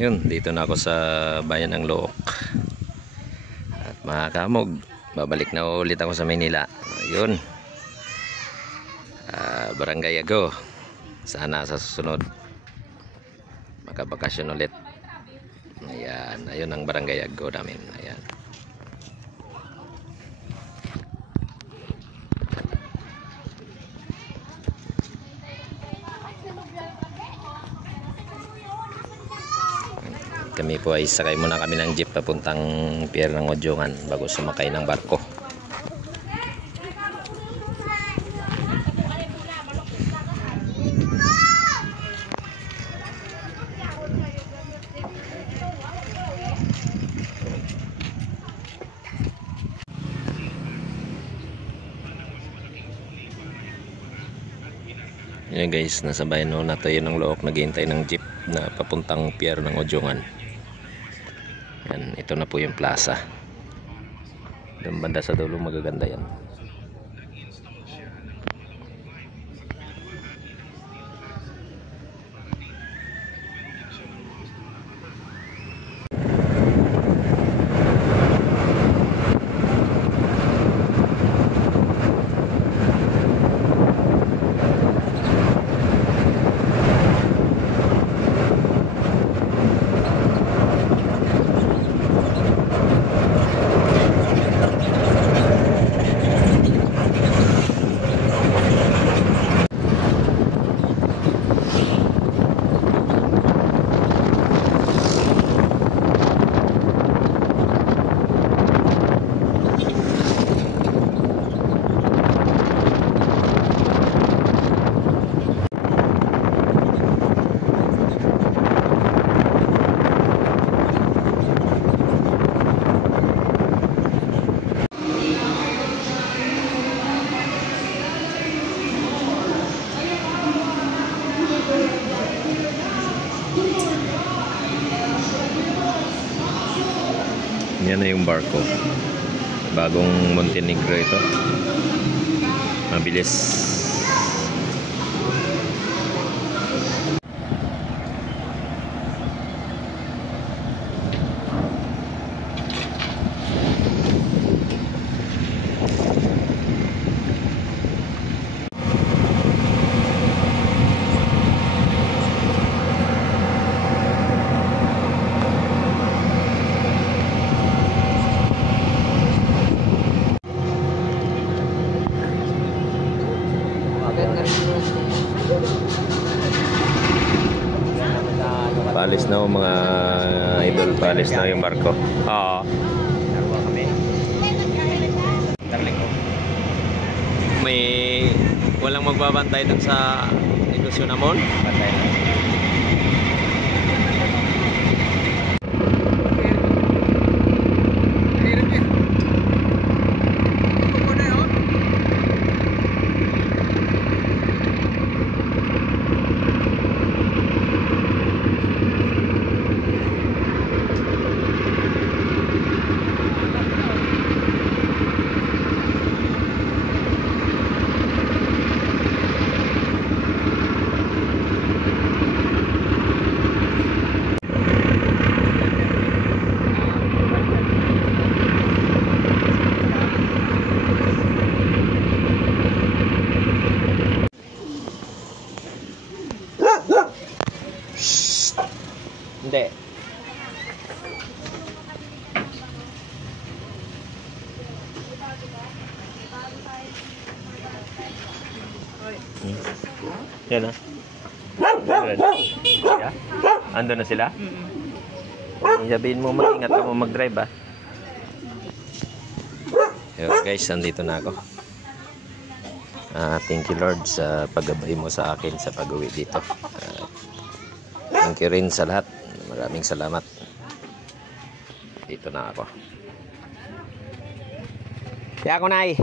Yun, dito na ako sa bayan ng Look. At mga kamog, babalik na ulit ako sa Maynila. Yun, Barangay Ago. Sana sa susunod makabakasyon ulit. Ayan, ayun ang Barangay Ago namin. Ayan. Kami po ay sakay muna kami ng jeep papuntang pier ng Odyongan bago sumakay ng barko. Yan guys, nasa bayan na tayo ng Look, naghihintay ng jeep na papuntang pier ng Odyongan. Yan, ito na po yung plaza. Doon banda sa dulo magaganda yan. Yan na yung barko. Bagong Montenegro ito. Mabilis. Paalis na mga idol, paalis na yung barko. Oo. Naruwa kami. Darling ko. May walang magbabantay dun sa negosyo namon. Bantay na. Hindi. Yan na. Ando na sila? Sabihin mo mag-ingat ka mo mag-drive ah. Yo guys, andito na ako. Thank you Lord sa paggabay mo sa akin sa pag-uwi dito. Thank you rin sa lahat. Maraming salamat. Dito na ako. Kaya ako, Nay.